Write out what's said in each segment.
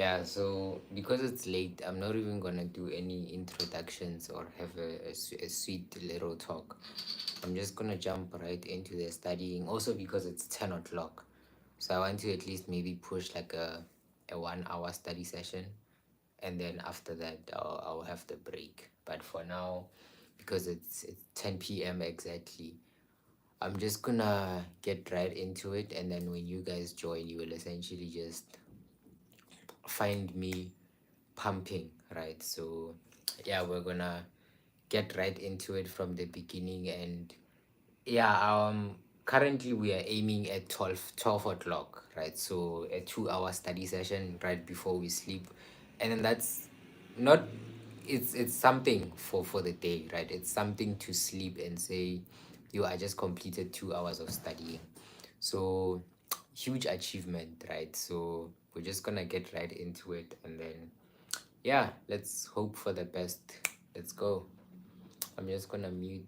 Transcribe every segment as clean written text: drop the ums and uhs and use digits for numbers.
Yeah, so because it's late, I'm not even gonna do any introductions or have a sweet little talk. I'm just gonna jump right into the studying. Also because it's 10 o'clock, so I want to at least maybe push like a 1 hour study session, and then after that I'll have the break. But for now, because it's 10 p.m. exactly, I'm just gonna get right into it, and then when you guys join, you will essentially just find me pumping, right? So yeah, we're gonna get right into it from the beginning. And yeah, currently we are aiming at 12 o'clock, right? So a 2 hour study session right before we sleep. And then that's not, it's something for the day, right? It's something to sleep and say you I just completed 2 hours of studying. So huge achievement, right? So we're just gonna get right into it, and then yeah, let's hope for the best. Let's go. I'm just gonna mute.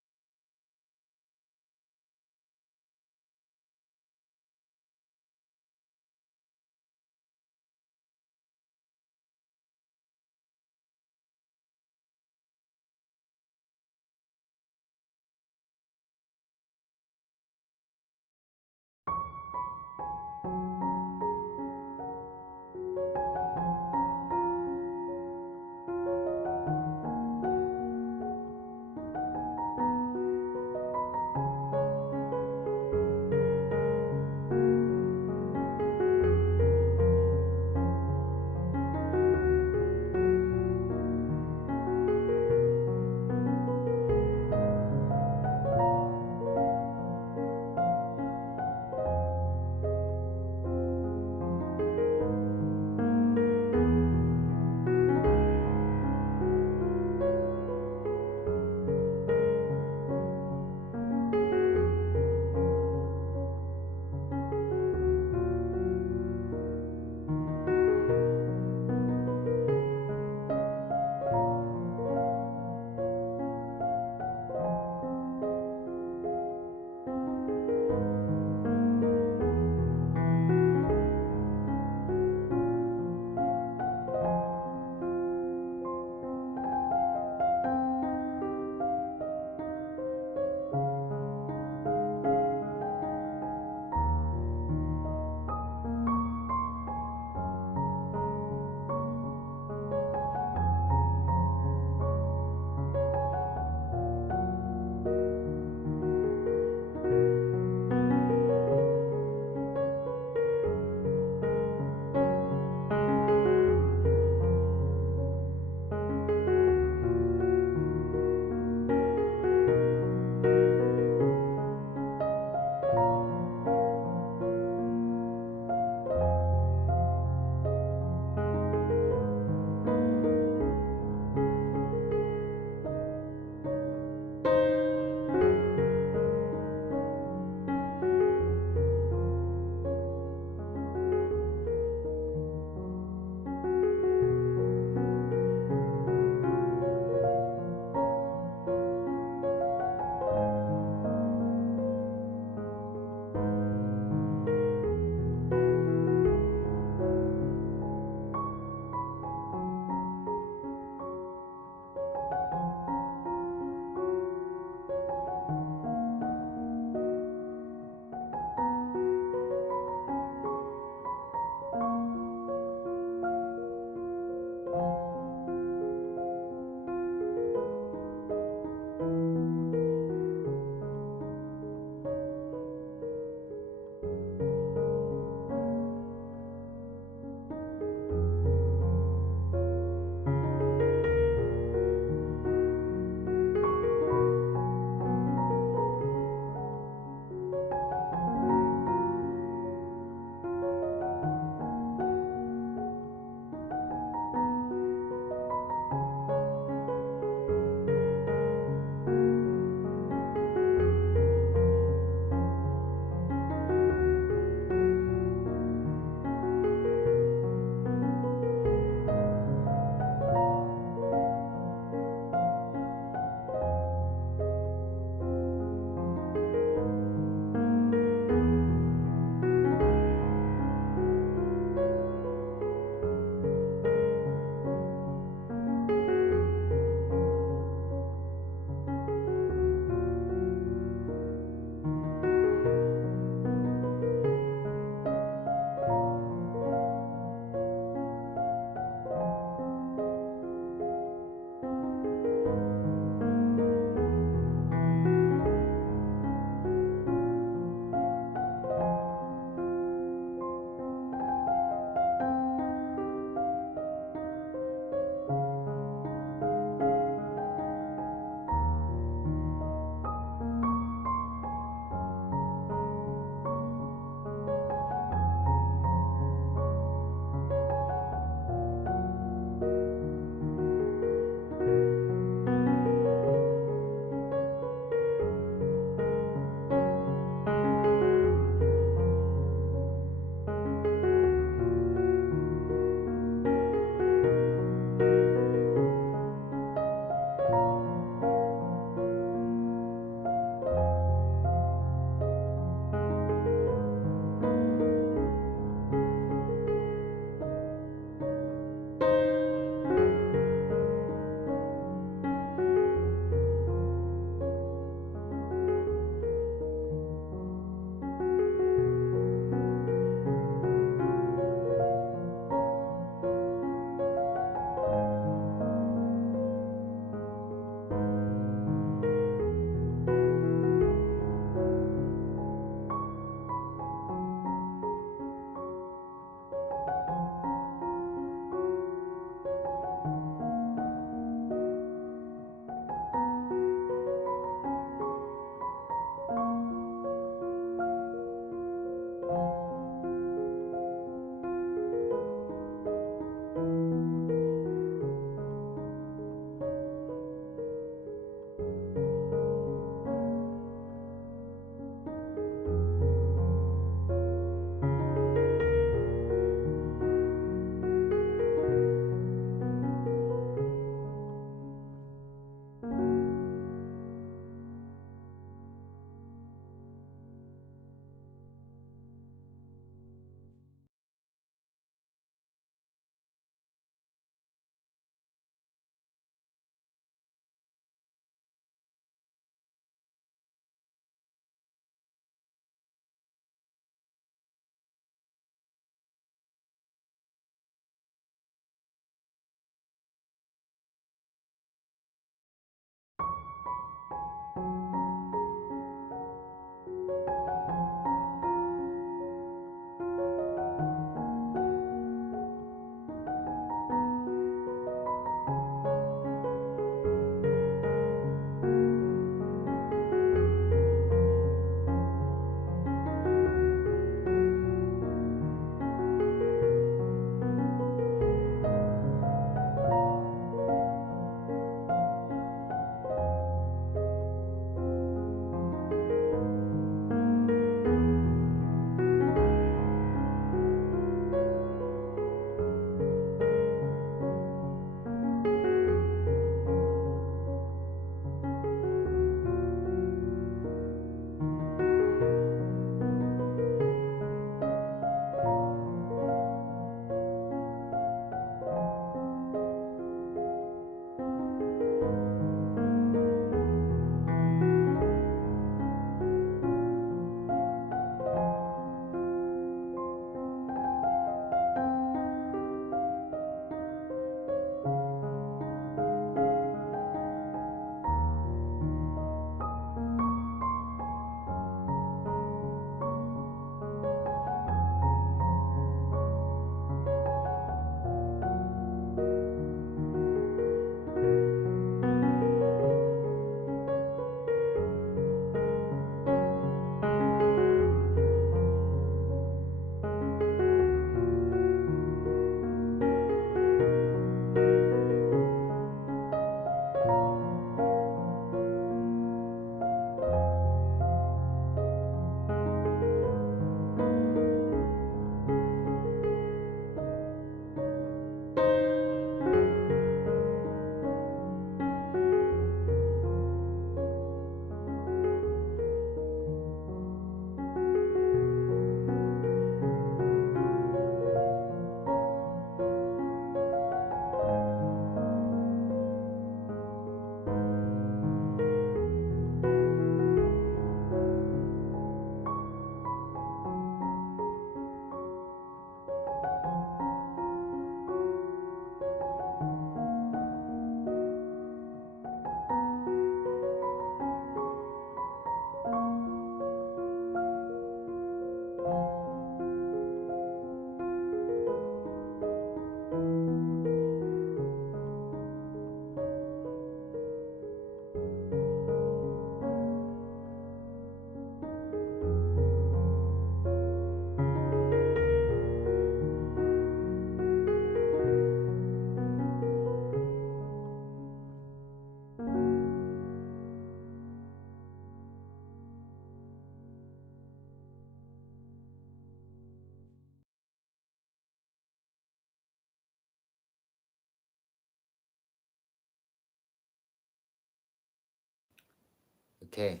Okay,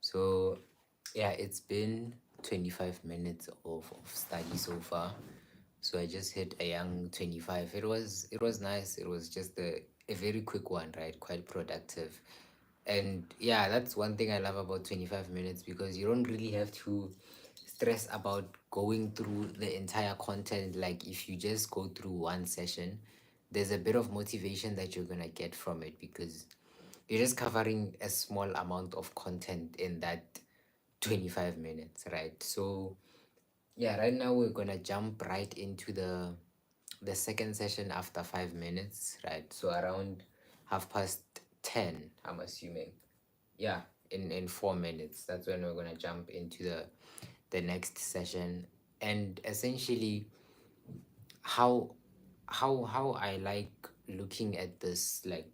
so yeah, it's been 25 minutes of study so far. So I just hit a young 25. It was nice. It was just a very quick one, right? Quite productive. And yeah, that's one thing I love about 25 minutes, because you don't really have to stress about going through the entire content. Like if you just go through one session, there's a bit of motivation that you're gonna get from it, because you're just covering a small amount of content in that 25 minutes, right? So yeah, right now we're gonna jump right into the second session after 5 minutes, right? So around 10:30, I'm assuming. Yeah, in 4 minutes. That's when we're gonna jump into the next session. And essentially, how how I like looking at this, like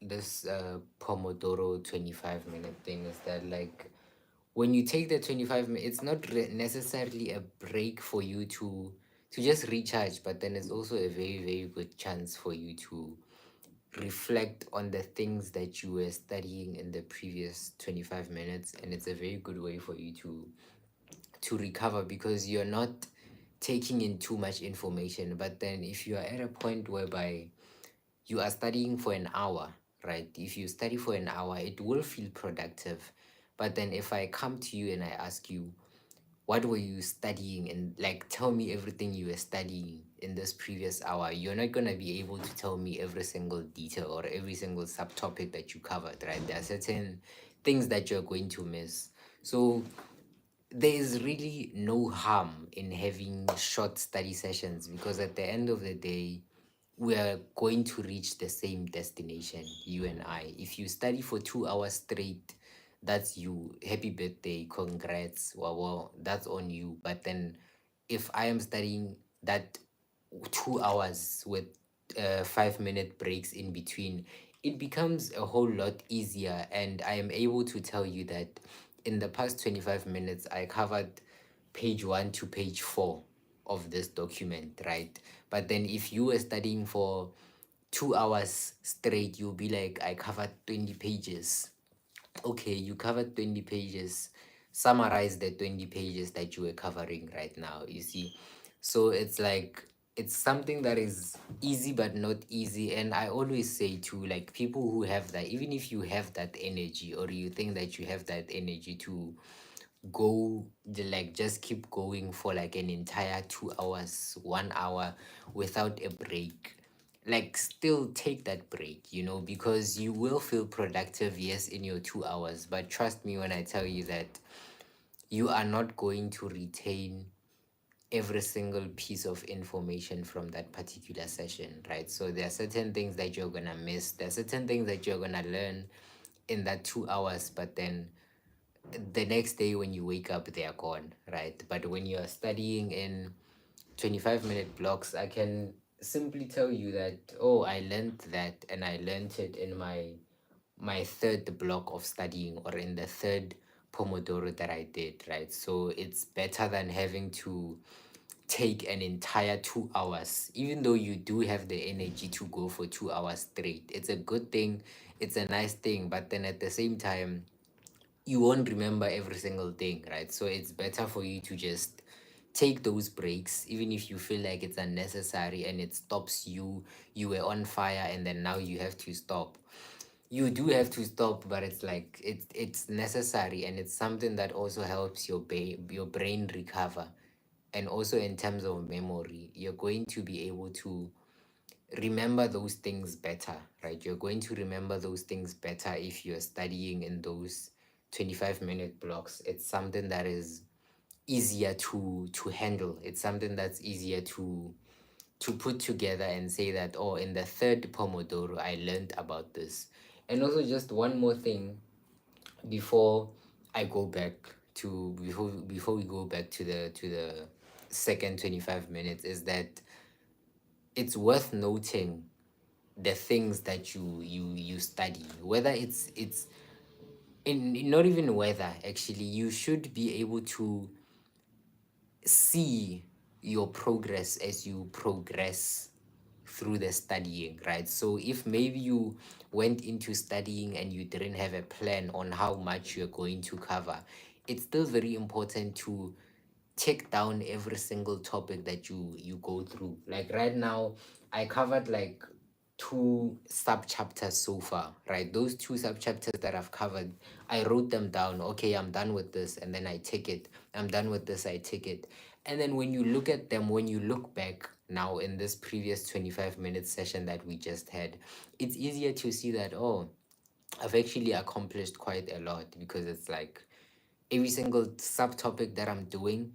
this Pomodoro 25-minute thing, is that like when you take the 25 minutes, it's not necessarily a break for you to just recharge, but then it's also a very, very good chance for you to reflect on the things that you were studying in the previous 25 minutes. And it's a very good way for you to recover, because you're not taking in too much information. But then if you are at a point whereby you are studying for an hour, right? If you study for an hour, it will feel productive. But then if I come to you and I ask you, what were you studying, and like tell me everything you were studying in this previous hour, you're not going to be able to tell me every single detail or every single subtopic that you covered, right? There are certain things that you're going to miss. So there is really no harm in having short study sessions, because at the end of the day, we are going to reach the same destination, you and I. If you study for 2 hours straight, that's you. Happy birthday, congrats. Well, that's on you. But then if I am studying that 2 hours with 5 minute breaks in between, it becomes a whole lot easier. And I am able to tell you that in the past 25 minutes, I covered page 1 to page 4 of this document, right? But then if you were studying for 2 hours straight, you'll be like, I covered 20 pages. Okay, you covered 20 pages. Summarize the 20 pages that you were covering right now, you see. So it's like, it's something that is easy but not easy. And I always say to like people who have that, even if you have that energy, or you think that you have that energy to go, like just keep going for like an entire 2 hours, 1 hour without a break, like still take that break, because you will feel productive, yes, in your 2 hours. But trust me when I tell you that you are not going to retain every single piece of information from that particular session, right? So there are certain things that you're gonna miss, there are certain things that you're gonna learn in that 2 hours, but then the next day when you wake up, they are gone, right? But when you are studying in 25-minute blocks, I can simply tell you that, oh, I learned that, and I learned it in my third block of studying, or in the third Pomodoro that I did, right? So it's better than having to take an entire 2 hours, even though you do have the energy to go for 2 hours straight. It's a good thing, it's a nice thing, but then at the same time, you won't remember every single thing, right? So it's better for you to just take those breaks, even if you feel like it's unnecessary and it stops you. You were on fire and then now you have to stop. You do have to stop, but it's like it's necessary, and it's something that also helps your brain recover. And also in terms of memory, you're going to be able to remember those things better, right? You're going to remember those things better if you're studying in those 25-minute blocks. It's something that is easier to handle. It's something that's easier to put together and say that, oh, in the third Pomodoro, I learned about this. And also just one more thing before I go back to before we go back to the second 25 minutes, is that it's worth noting the things that you study, whether it's not even whether, actually you should be able to see your progress as you progress through the studying, right? So if maybe you went into studying and you didn't have a plan on how much you're going to cover, it's still very important to take down every single topic that you go through. Like right now, I covered like two sub chapters so far, right? Those two sub chapters that I've covered, I wrote them down. Okay, I'm done with this, and then I take it. I'm done with this, I take it. And then when you look at them, when you look back now in this previous 25-minute session that we just had, it's easier to see that, oh, I've actually accomplished quite a lot, because it's like every single subtopic that I'm doing,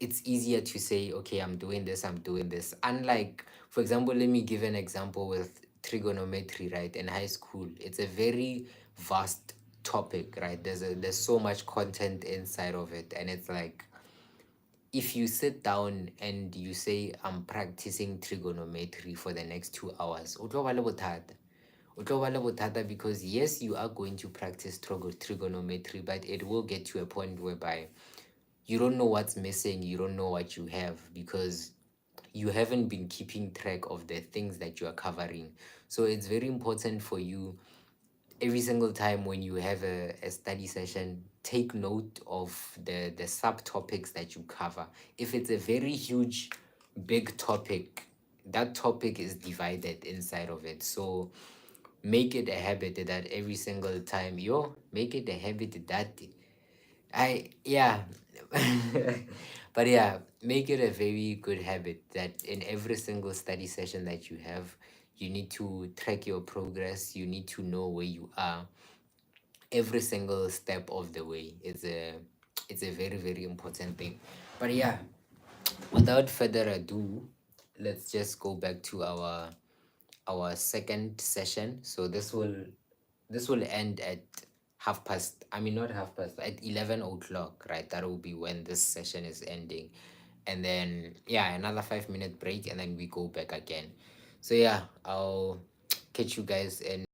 it's easier to say, okay, I'm doing this, I'm doing this. Unlike, for example, let me give an example with trigonometry, right? In high school, it's a very vast topic, right? There's so much content inside of it, and it's like, if you sit down and you say, I'm practicing trigonometry for the next 2 hours, o tlo ba le bothata. O tlo ba le bothata, because yes, you are going to practice trigonometry, but it will get to a point whereby you don't know what's missing, you don't know what you have, because you haven't been keeping track of the things that you are covering. So it's very important for you, every single time when you have a study session, take note of the subtopics that you cover. If it's a very huge big topic, that topic is divided inside of it. So make it a habit that every single time, make it a habit that yeah. But yeah, make it a very good habit that in every single study session that you have, you need to track your progress, you need to know where you are every single step of the way. It's a very, very important thing. But yeah, without further ado, let's just go back to our second session. So this will end at half past, I mean, not half past, at 11 o'clock, right? That will be when this session is ending. And then, yeah, another 5-minute break, and then we go back again. So, yeah, I'll catch you guys in.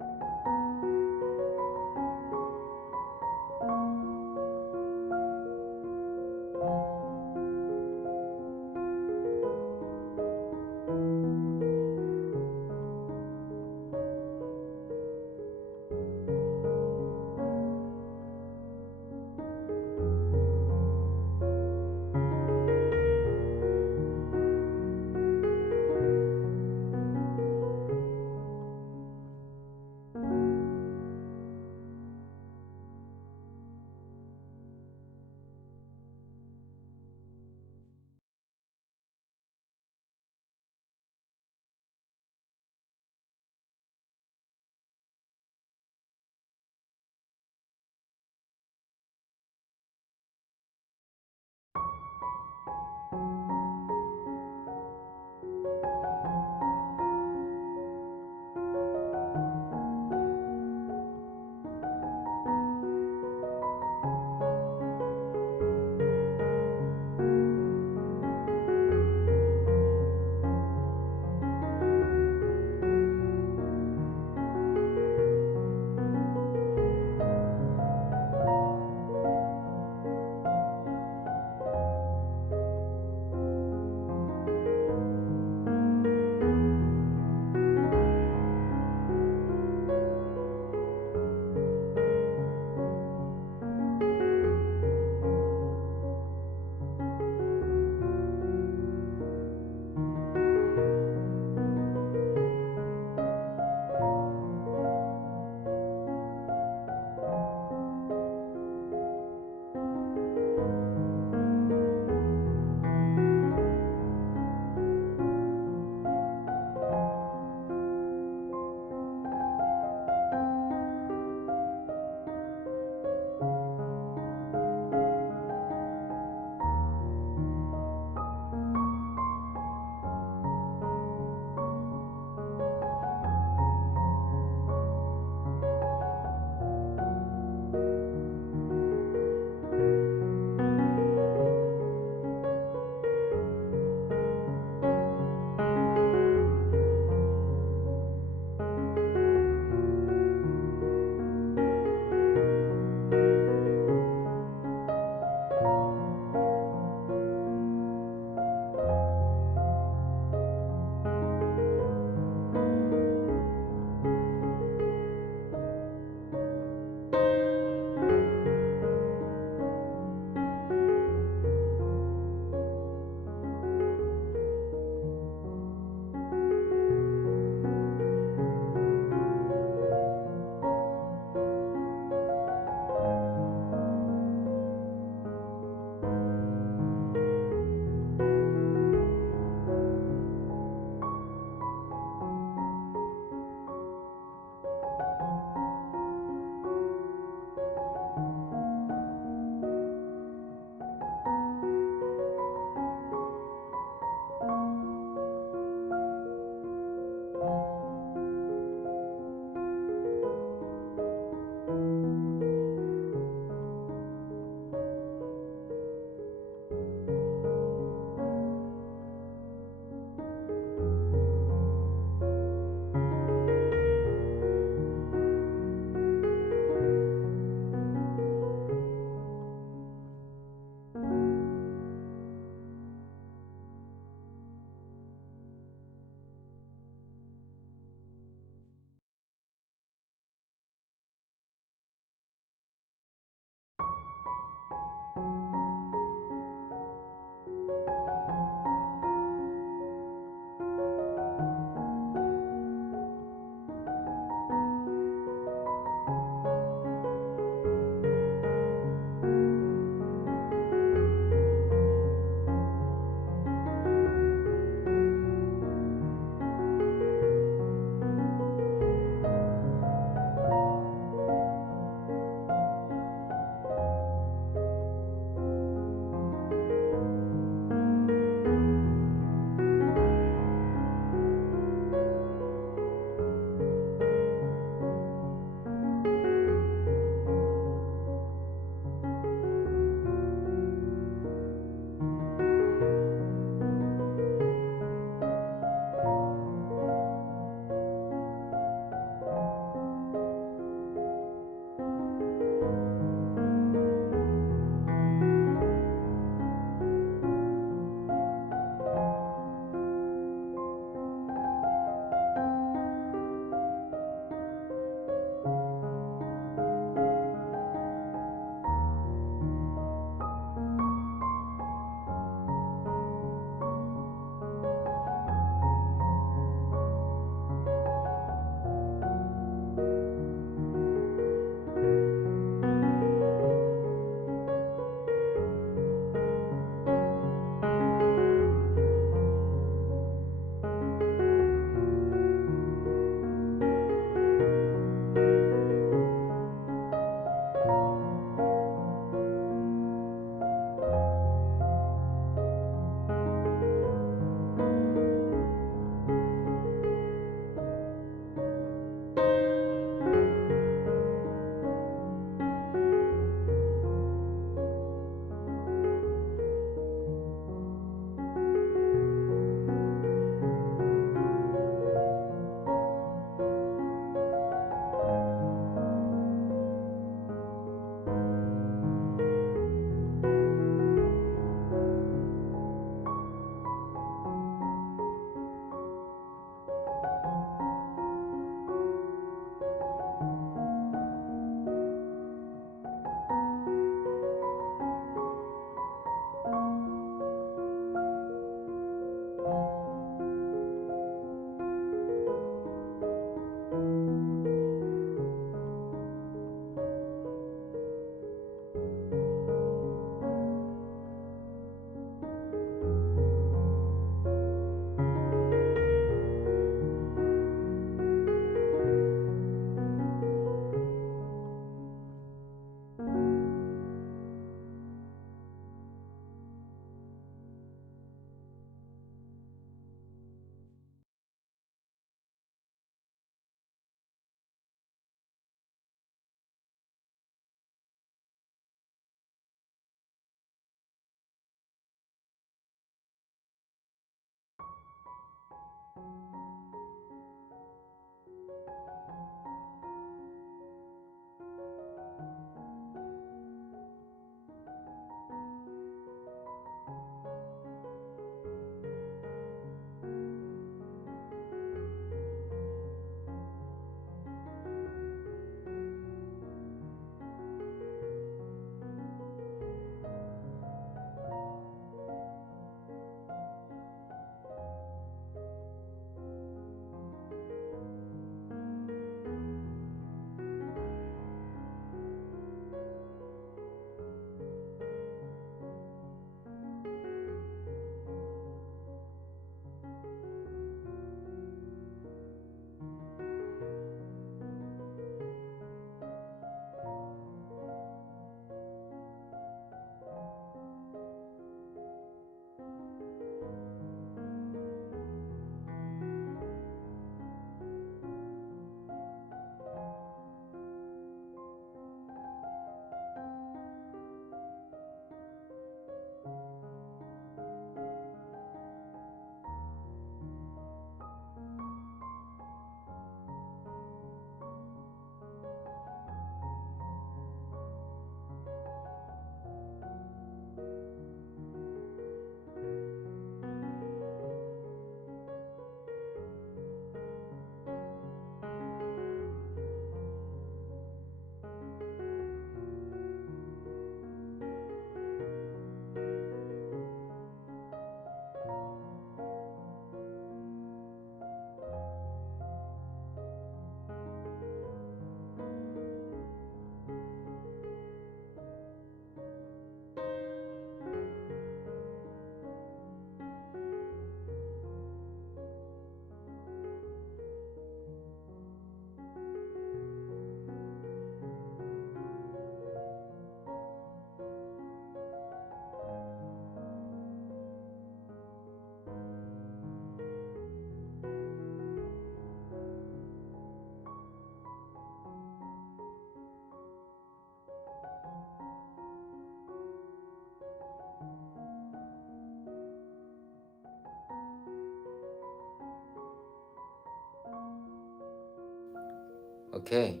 Okay,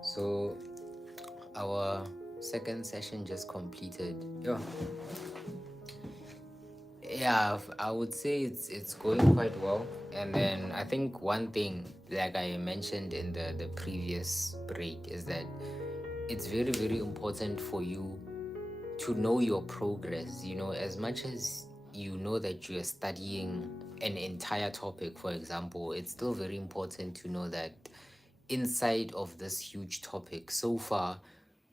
so our second session just completed. I would say it's going quite well. And then I think one thing, like I mentioned in the previous break, is that it's very, very important for you to know your progress. As much as you know that you are studying an entire topic, for example, it's still very important to know that inside of this huge topic, so far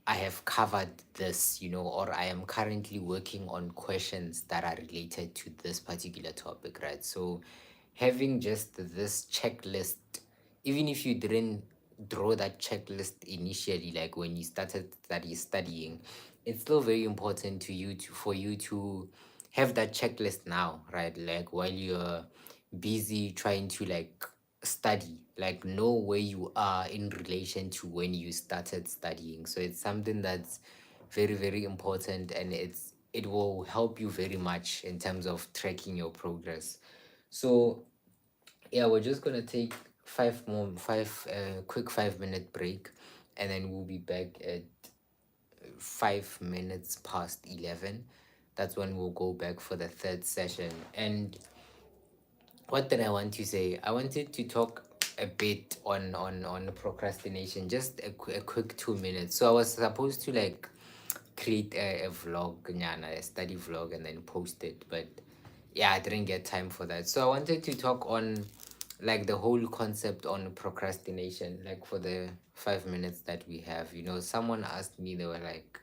I have covered this, or I am currently working on questions that are related to this particular topic, right? So having just this checklist, even if you didn't draw that checklist initially, like when you started studying, it's still very important to you for you to have that checklist now, right? Like while you're busy trying to like study, like know where you are in relation to when you started studying. So it's something that's very, very important, and it will help you very much in terms of tracking your progress. So yeah, we're just gonna take quick 5 minute break, and then we'll be back at 5 minutes past 11. That's when we'll go back for the third session. And what did I want to say? I wanted to talk a bit on procrastination, just a quick 2 minutes. So I was supposed to like create a vlog, nyana, a study vlog, and then post it, but yeah, I didn't get time for that. So I wanted to talk on like the whole concept on procrastination, like for the 5 minutes that we have. Someone asked me, they were like,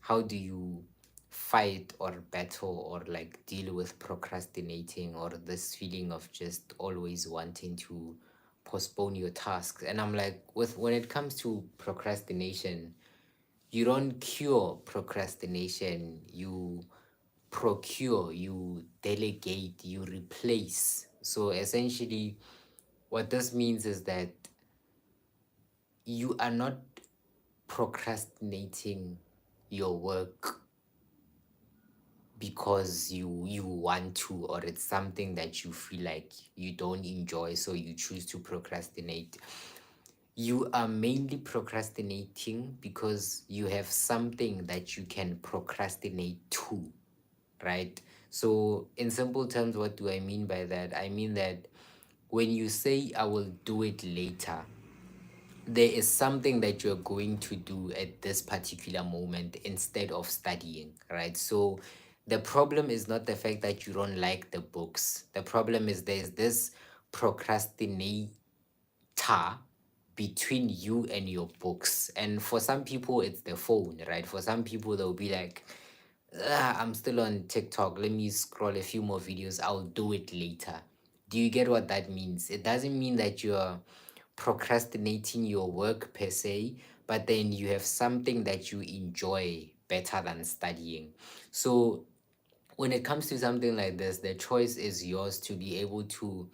how do you fight or battle or like deal with procrastinating, or this feeling of just always wanting to postpone your tasks? And I'm like, when it comes to procrastination, you don't cure procrastination, you procure, you delegate, you replace. So essentially what this means is that you are not procrastinating your work because you want to, or it's something that you feel like you don't enjoy, so you choose to procrastinate. You are mainly procrastinating because you have something that you can procrastinate to, right? So, in simple terms, what do I mean by that? I mean that when you say, I will do it later, there is something that you're going to do at this particular moment instead of studying, right? So, the problem is not the fact that you don't like the books. The problem is there's this procrastinator between you and your books. And for some people, it's the phone, right? For some people, they'll be like, I'm still on TikTok. Let me scroll a few more videos. I'll do it later. Do you get what that means? It doesn't mean that you're procrastinating your work per se, but then you have something that you enjoy better than studying. So when it comes to something like this, the choice is yours to be able to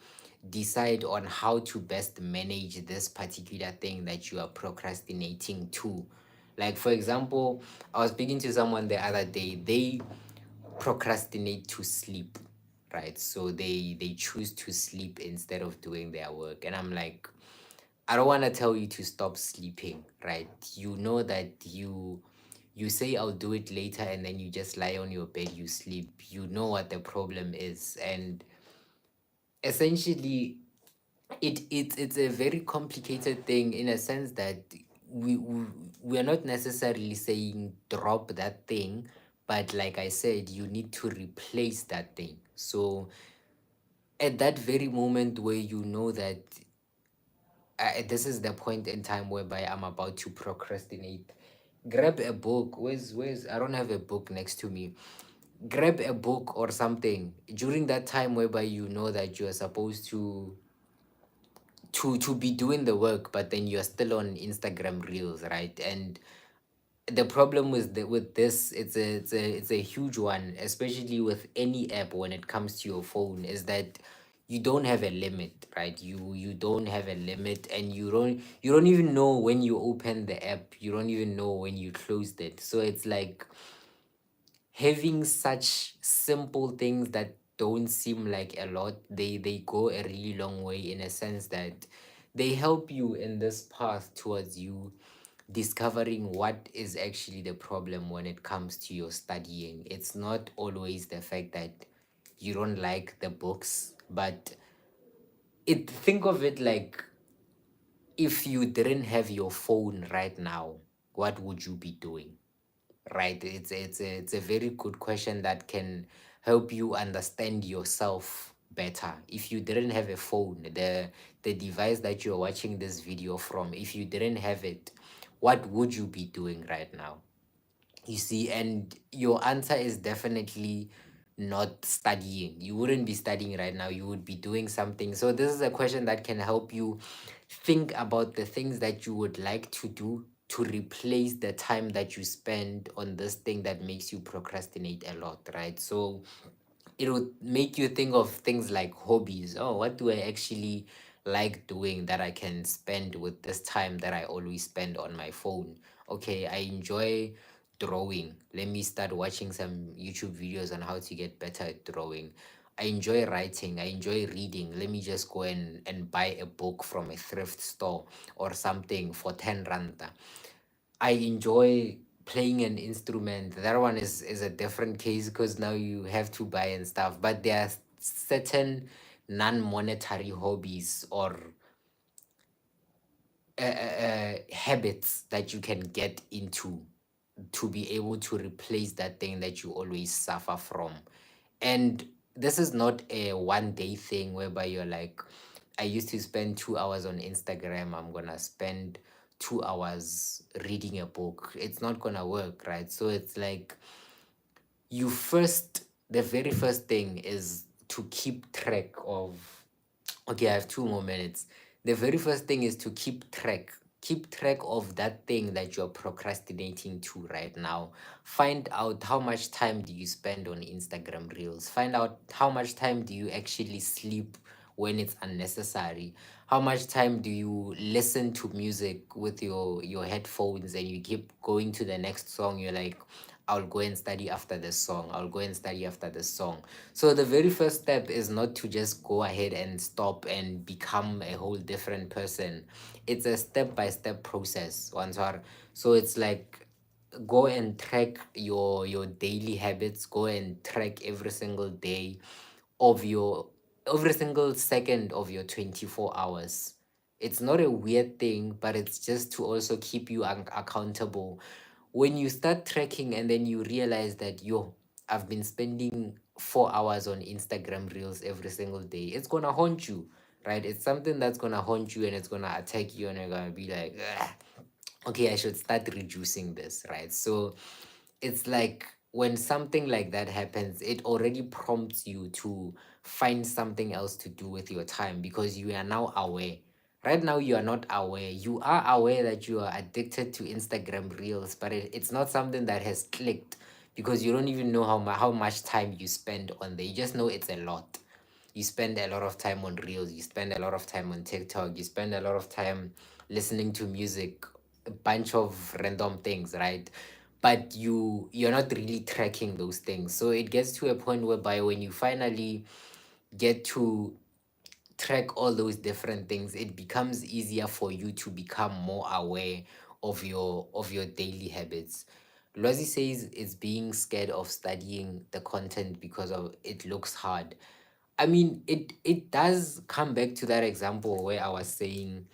decide on how to best manage this particular thing that you are procrastinating to. Like, for example, I was speaking to someone the other day, they procrastinate to sleep, right? So they choose to sleep instead of doing their work. And I'm like, I don't want to tell you to stop sleeping, right? You know that you say I'll do it later and then you just lie on your bed, you sleep. You know what the problem is. And essentially it's a very complicated thing in a sense that we we are not necessarily saying drop that thing, but like I said, you need to replace that thing. So at that very moment where you know that this is the point in time whereby I'm about to procrastinate, grab a book. Where's I don't have a book next to me. Grab a book or something during that time whereby you know that you are supposed to be doing the work, but then you're still on Instagram reels, right? And the problem with this, it's a huge one, especially with any app when it comes to your phone, is that you don't have a limit, right? You don't have a limit, and you don't even know when you open the app, you don't even know when you closed it. So it's like having such simple things that don't seem like a lot, they go a really long way, in a sense that they help you in this path towards you discovering what is actually the problem when it comes to your studying. It's not always the fact that you don't like the books, but think of it like, if you didn't have your phone right now, what would you be doing? Right, it's a very good question that can help you understand yourself better. If you didn't have a phone, the device that you're watching this video from, if you didn't have it, what would you be doing right now? You see, and your answer is definitely not studying. You wouldn't be studying right now, you would be doing something. So this is a question that can help you think about the things that you would like to do to replace the time that you spend on this thing that makes you procrastinate a lot, right? So it would make you think of things like hobbies. Oh, what do I actually like doing that I can spend with this time that I always spend on my phone? Okay, I enjoy drawing. Let me start watching some YouTube videos on how to get better at drawing. I enjoy writing. I enjoy reading. Let me just go and buy a book from a thrift store or something for 10 rand. I enjoy playing an instrument. That one is a different case because now you have to buy and stuff. But there are certain non-monetary hobbies or habits that you can get into to be able to replace that thing that you always suffer from. And this is not a one day thing whereby you're like, I used to spend 2 hours on Instagram, I'm gonna spend 2 hours reading a book. It's not gonna work, right? So it's like, the very first thing is to keep track of, okay, I have 2 more minutes. The very first thing is to keep track of that thing that you're procrastinating to right now. Find out how much time do you spend on Instagram reels. Find out how much time do you actually sleep when it's unnecessary. How much time do you listen to music with your headphones and you keep going to the next song? You're like, I'll go and study after this song. I'll go and study after this song. So the very first step is not to just go ahead and stop and become a whole different person. It's a step-by-step process. So it's like go and track your daily habits, go and track every single day of your every single second of your 24 hours. It's not a weird thing, but it's just to also keep you accountable. When you start tracking and then you realize that, yo, I've been spending 4 hours on Instagram reels every single day, it's gonna haunt you, right? It's something that's gonna haunt you and it's gonna attack you, and you're gonna be like, "Ugh, okay, I should start reducing this," right? So it's like when something like that happens, it already prompts you to find something else to do with your time because you are now aware. Right now, you are not aware. You are aware that you are addicted to Instagram reels, but it's not something that has clicked because you don't even know how much time you spend on there. You just know it's a lot. You spend a lot of time on reels, you spend a lot of time on TikTok, you spend a lot of time listening to music, a bunch of random things, right? But you're not really tracking those things. So it gets to a point whereby when you finally get to track all those different things, it becomes easier for you to become more aware of your daily habits. Lozi says it's being scared of studying the content because of it looks hard. I mean, it does come back to that example where I was saying,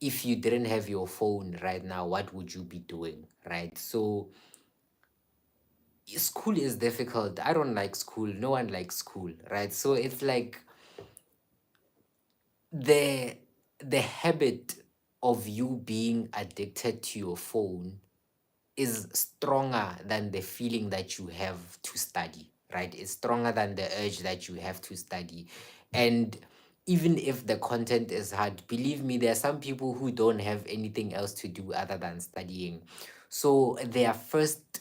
if you didn't have your phone right now, what would you be doing, right? So school is difficult. I don't like school. No one likes school, right? So it's like the the habit of you being addicted to your phone is stronger than the feeling that you have to study, right? It's stronger than the urge that you have to study. And even if the content is hard, believe me, there are some people who don't have anything else to do other than studying. So their first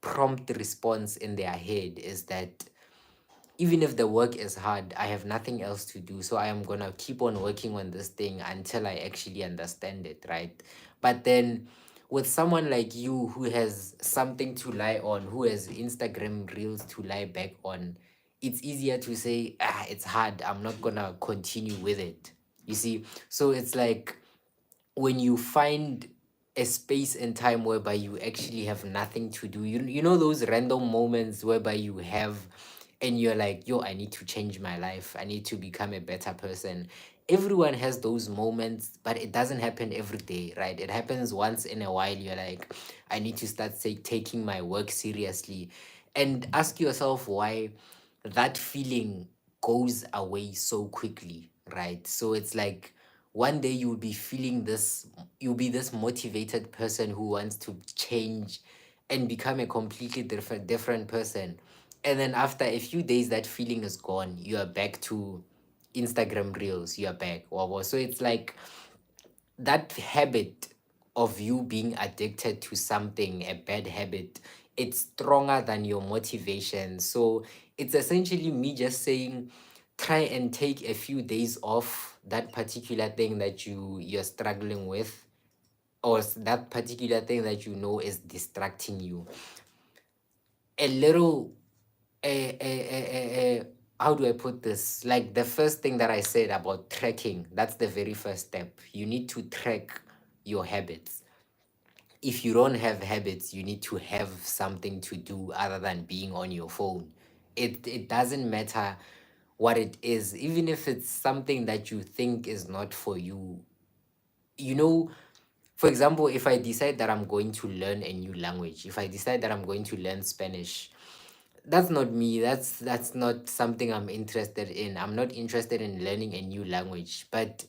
prompt response in their head is that even if the work is hard, I have nothing else to do. So I am going to keep on working on this thing until I actually understand it, right? But then with someone like you who has something to lie on, who has Instagram reels to lie back on, it's easier to say, it's hard. I'm not going to continue with it. You see? So it's like when you find a space and time whereby you actually have nothing to do, you know those random moments whereby you have and you're like, yo, I need to change my life, I need to become a better person. Everyone has those moments, but it doesn't happen every day, right? It happens once in a while. You're like, I need to start taking my work seriously, and ask yourself why that feeling goes away so quickly, right? So it's like one day you'll be feeling this, you'll be this motivated person who wants to change and become a completely different person. And then after a few days, that feeling is gone. You are back to Instagram reels. You are back. Wow. So it's like that habit of you being addicted to something, a bad habit, it's stronger than your motivation. So it's essentially me just saying, try and take a few days off that particular thing that you're struggling with, or that particular thing that you know is distracting you. A little how do I put this? Like the first thing that I said about tracking, that's the very first step. You need to track your habits. If you don't have habits, you need to have something to do other than being on your phone. It doesn't matter what it is, even if it's something that you think is not for you. You know, for example, if I decide that I'm going to learn a new language, if I decide that I'm going to learn Spanish, that's not me. That's not something I'm interested in. I'm not interested in learning a new language. But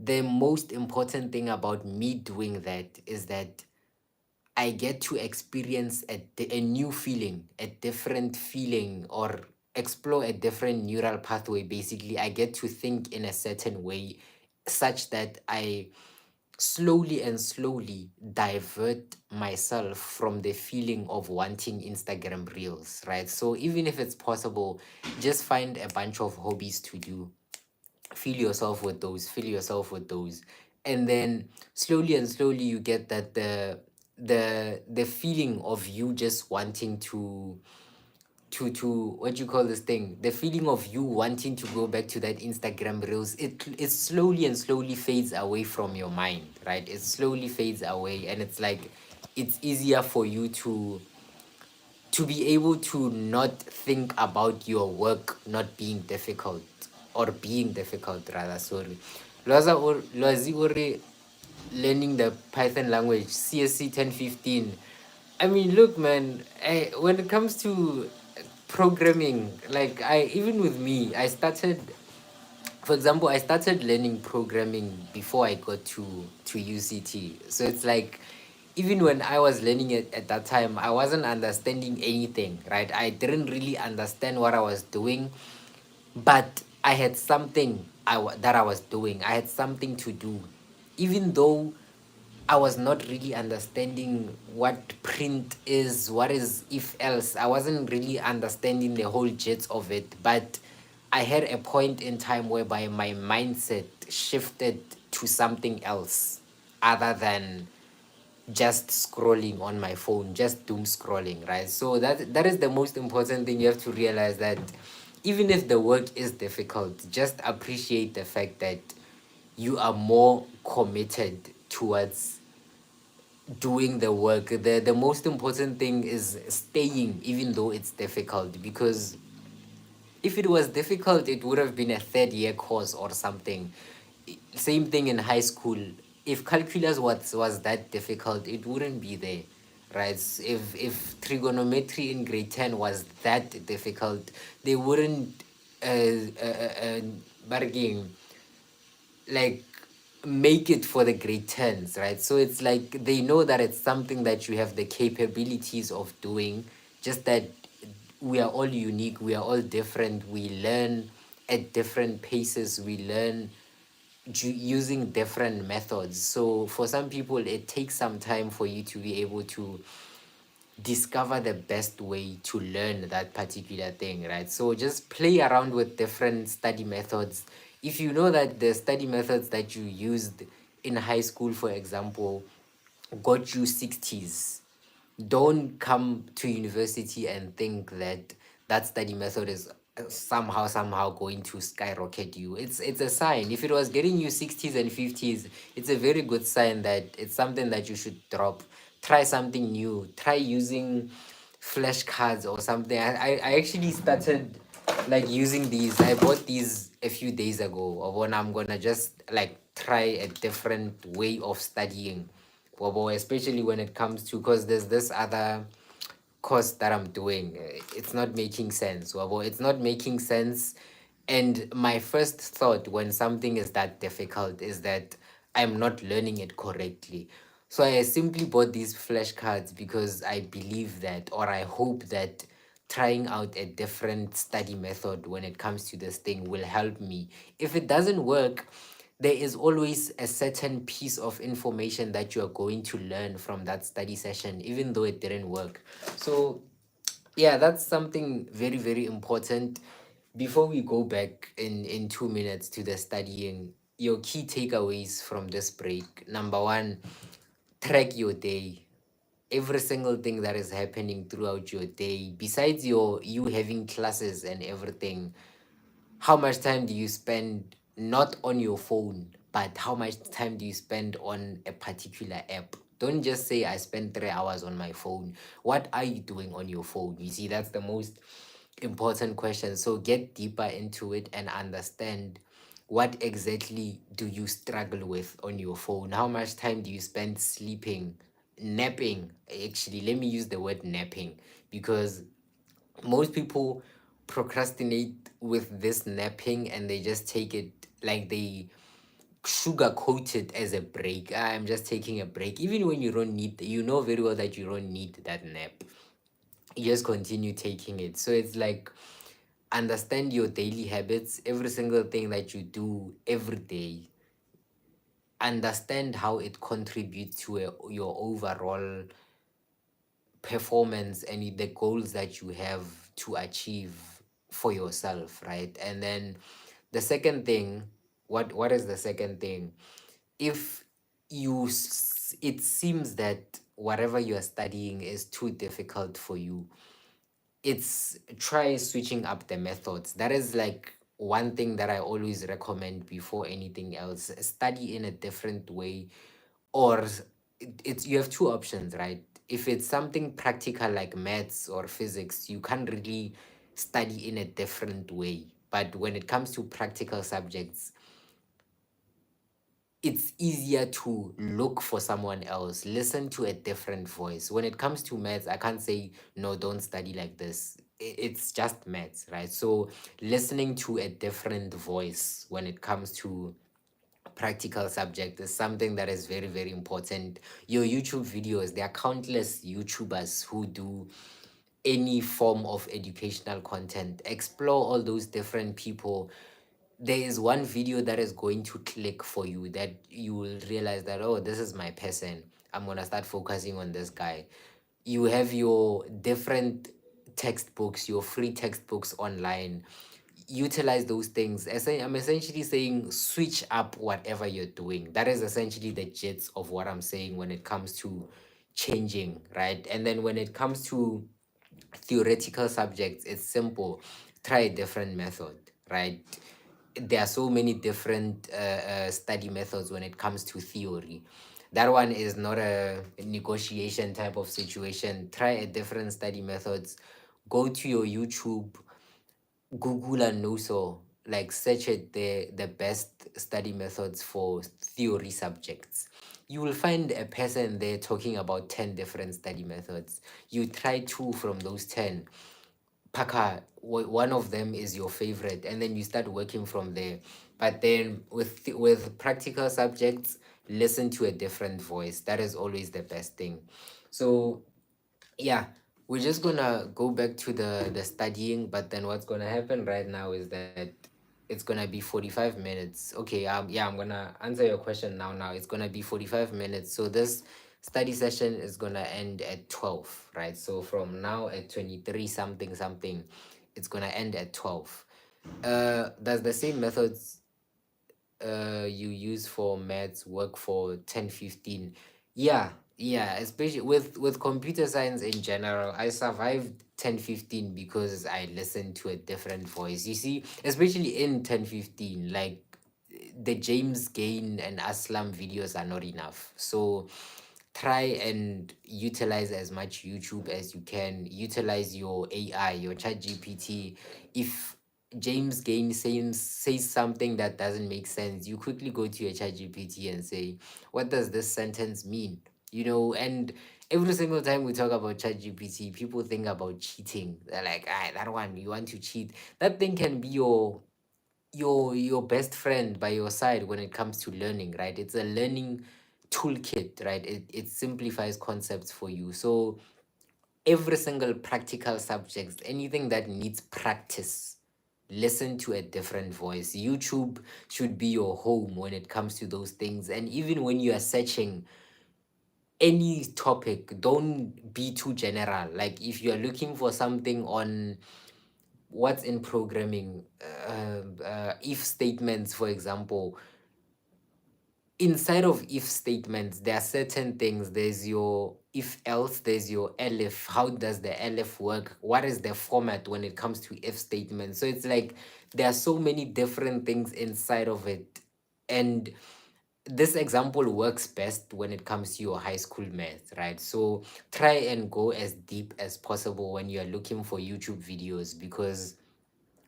the most important thing about me doing that is that I get to experience a new feeling, a different feeling, or explore a different neural pathway. Basically, I get to think in a certain way such that I slowly and slowly divert myself from the feeling of wanting Instagram reels, right? So even if it's possible, just find a bunch of hobbies to do, fill yourself with those, fill yourself with those, and then slowly and slowly you get that the feeling of you just wanting to what you call this thing, the feeling of you wanting to go back to that Instagram reels, it slowly and slowly fades away from your mind, right? It slowly fades away, and it's like it's easier for you to be able to not think about your work not being difficult, or being difficult rather, sorry. Lwazi uri learning the Python language, CSC 1015. I mean, look, man, when it comes to programming, like even with me, I started, for example, I started learning programming before I got to UCT. So it's like even when I was learning it at that time, I wasn't understanding anything, right? I didn't really understand what I was doing, but I had something that I was doing. I had something to do, even though I was not really understanding what print is, what is if else. I wasn't really understanding the whole gist of it, but I had a point in time whereby my mindset shifted to something else other than just scrolling on my phone, just doom scrolling, right? So that is the most important thing. You have to realize that even if the work is difficult, just appreciate the fact that you are more committed towards doing the work. The most important thing is staying even though it's difficult, because if it was difficult, it would have been a third year course or something. Same thing in high school. If calculus was that difficult, it wouldn't be there, right? If trigonometry in grade 10 was that difficult, they wouldn't bargain, like, make it for the grade 10s, right? So it's like they know that it's something that you have the capabilities of doing, just that we are all unique, we are all different, we learn at different paces, we learn using different methods. So for some people, it takes some time for you to be able to discover the best way to learn that particular thing, right? So just play around with different study methods. If you know that the study methods that you used in high school, for example, got you 60s, don't come to university and think that that study method is somehow going to skyrocket you. It's a sign. If it was getting you 60s and 50s, it's a very good sign that it's something that you should drop. Try something new. Try using flashcards or something. I actually started like using these. I bought these a few days ago, or when I'm gonna just like try a different way of studying. Especially when it comes to, because there's this other course that I'm doing. It's not making sense. It's not making sense. And my first thought when something is that difficult is that I'm not learning it correctly. So I simply bought these flashcards because I believe that, or I hope that trying out a different study method when it comes to this thing will help me. If it doesn't work, there is always a certain piece of information that you are going to learn from that study session, even though it didn't work. So yeah, that's something very, very important. Before we go back in 2 minutes to the studying, your key takeaways from this break. Number one, track your day. Every single thing that is happening throughout your day, besides you having classes and everything, how much time do you spend not on your phone, but how much time do you spend on a particular app? Don't just say I spend 3 hours on my phone. What are you doing on your phone? You see, that's the most important question. So get deeper into it and understand what exactly do you struggle with on your phone. How much time do you spend sleeping, napping? Actually, let me use the word napping, because most people procrastinate with this napping, and they just take it like they sugarcoat it as a break. I'm just taking a break, even when you don't need, you know very well that you don't need that nap. You just continue taking it. So it's like, understand your daily habits, every single thing that you do every day. Understand how it contributes to your overall performance and the goals that you have to achieve for yourself, right? And then the second thing, what is the second thing? If it seems that whatever you are studying is too difficult for you, it's try switching up the methods. That is like one thing that I always recommend before anything else. Study in a different way, or it's you have two options, right? If it's something practical like maths or physics, you can't really study in a different way. But when it comes to practical subjects, it's easier to look for someone else, listen to a different voice. When it comes to maths, I can't say, no, don't study like this. It's just maths, right? So, listening to a different voice when it comes to practical subject is something that is very, very important. Your YouTube videos, there are countless YouTubers who do any form of educational content. Explore all those different people. There is one video that is going to click for you, that you will realize that, oh, this is my person, I'm going to start focusing on this guy. You have your different textbooks, your free textbooks online. Utilize those things. I'm essentially saying switch up whatever you're doing. That is essentially the gist of what I'm saying when it comes to changing, right? And then when it comes to theoretical subjects, it's simple. Try a different method, right? There are so many different study methods when it comes to theory. That one is not a negotiation type of situation. Try a different study methods. Go to your YouTube, Google and also like search it the best study methods for theory subjects. You will find a person there talking about 10 different study methods. You try two from those 10. Paka, one of them is your favorite, and then you start working from there. But then with practical subjects, listen to a different voice. That is always the best thing. So yeah, we're just gonna go back to the studying, but then what's gonna happen right now is that it's gonna be 45 minutes. Okay, yeah, I'm gonna answer your question now. It's gonna be 45 minutes. So this study session is gonna end at 12, right? So from now at 23 something something, it's gonna end at 12. Does the same methods you use for maths work for 10, 15? Yeah, especially with computer science in general, I survived 10, 15 because I listened to a different voice. You see, especially in 10, 15, like the James Gain and Aslam videos are not enough. So try and utilize as much YouTube as you can. Utilize your AI, your chat GPT. If James Gain says something that doesn't make sense, you quickly go to your chat GPT and say, what does this sentence mean? And every single time we talk about chat GPT, people think about cheating. They're like, ah, that one, you want to cheat. That thing can be your best friend by your side when it comes to learning, right? It's a learning toolkit, right? It simplifies concepts for you. So every single practical subject, anything that needs practice, listen to a different voice. YouTube should be your home when it comes to those things. And even when you are searching any topic, don't be too general. Like if you are looking for something on what's in programming, if statements, for example, inside of if statements, there are certain things. There's your if else, there's your elif. How does the elif work? What is the format when it comes to if statements? So it's like there are so many different things inside of it. And this example works best when it comes to your high school math, right? So try and go as deep as possible when you are looking for YouTube videos, because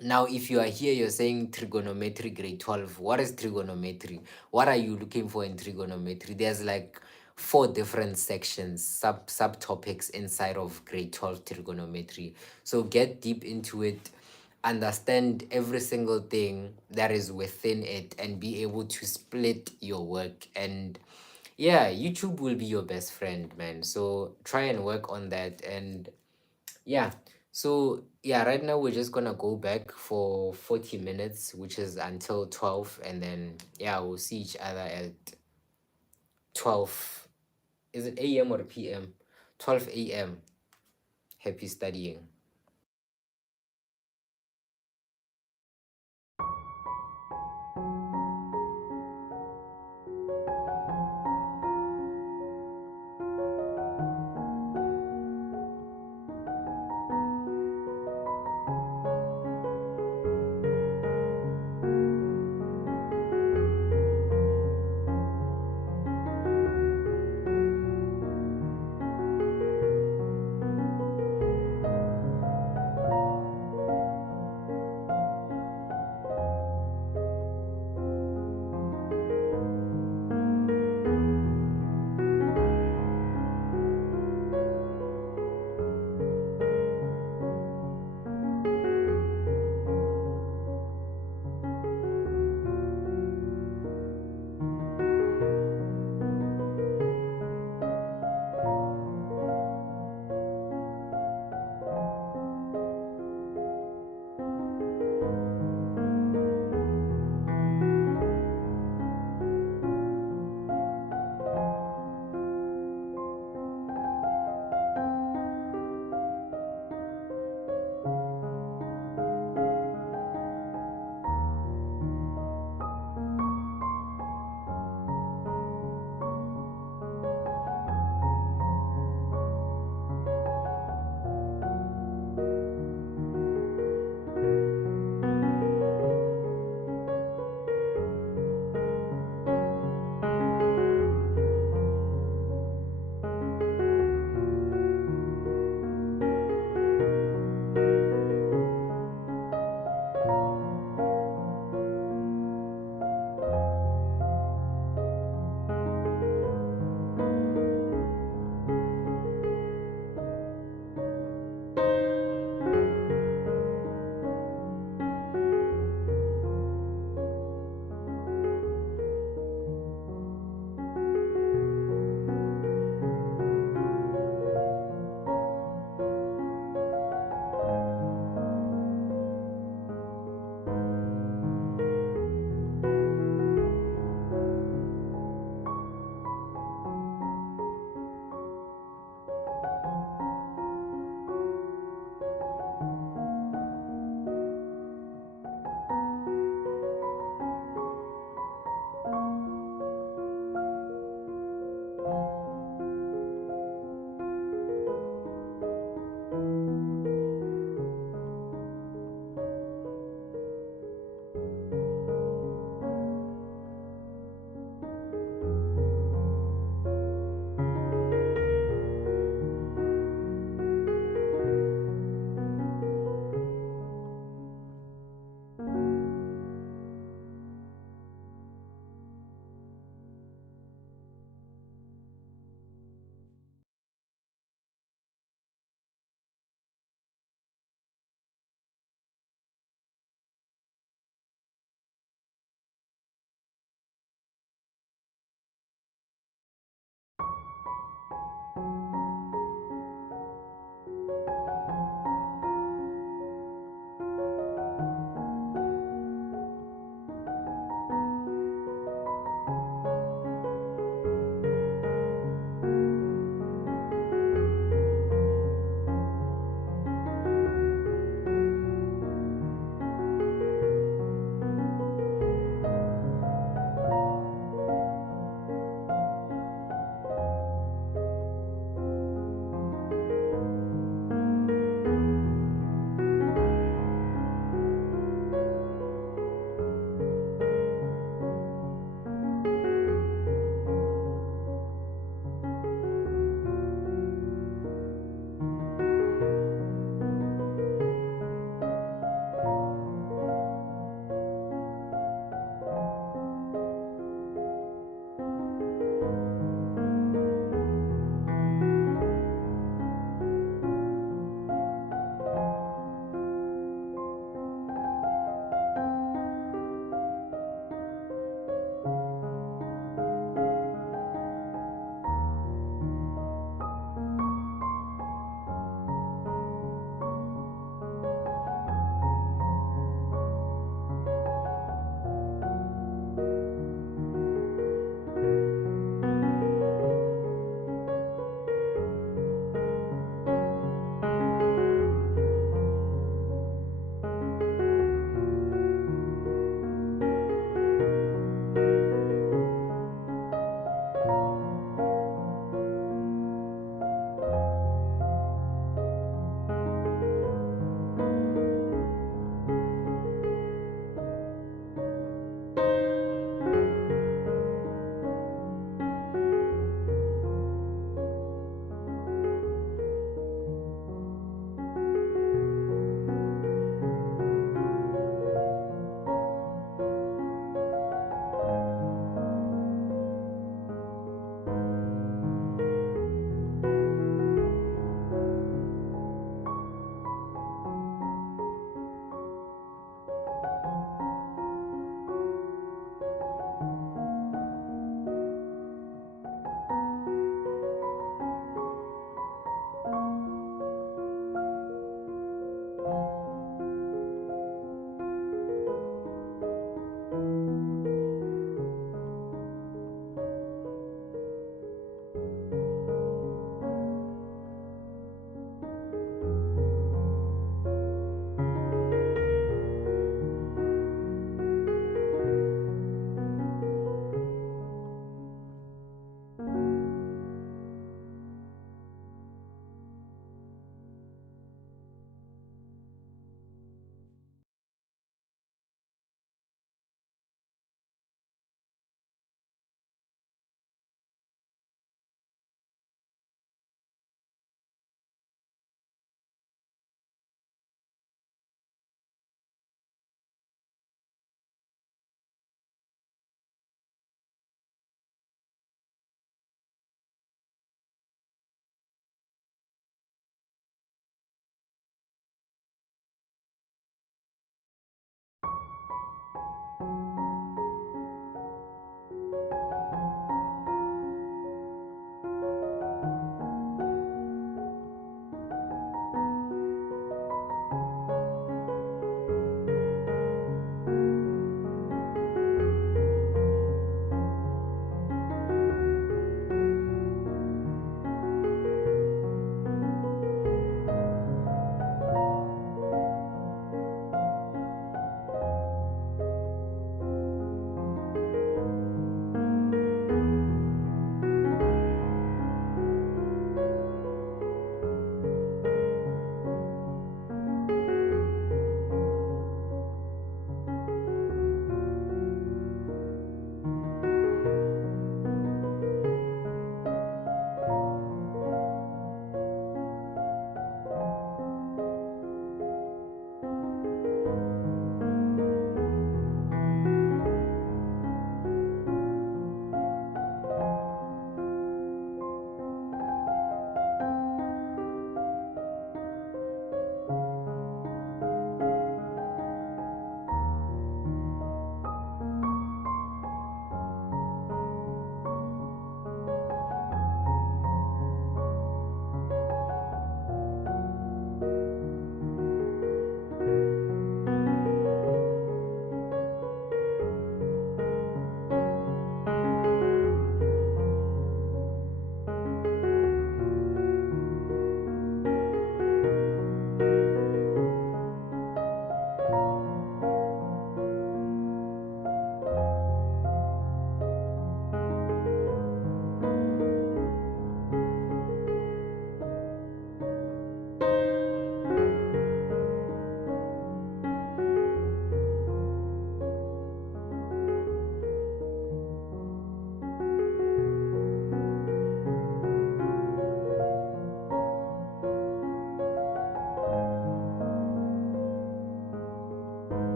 now, if you are here, you're saying trigonometry grade 12. What is trigonometry? What are you looking for in trigonometry? There's like four different sections, subtopics inside of grade 12 trigonometry. So get deep into it, understand every single thing that is within it, and be able to split your work. And yeah, YouTube will be your best friend, man. So try and work on that. And yeah. So yeah, right now we're just gonna go back for 40 minutes, which is until 12, and then yeah, we'll see each other at 12. Is it AM or PM? 12 AM. Happy studying.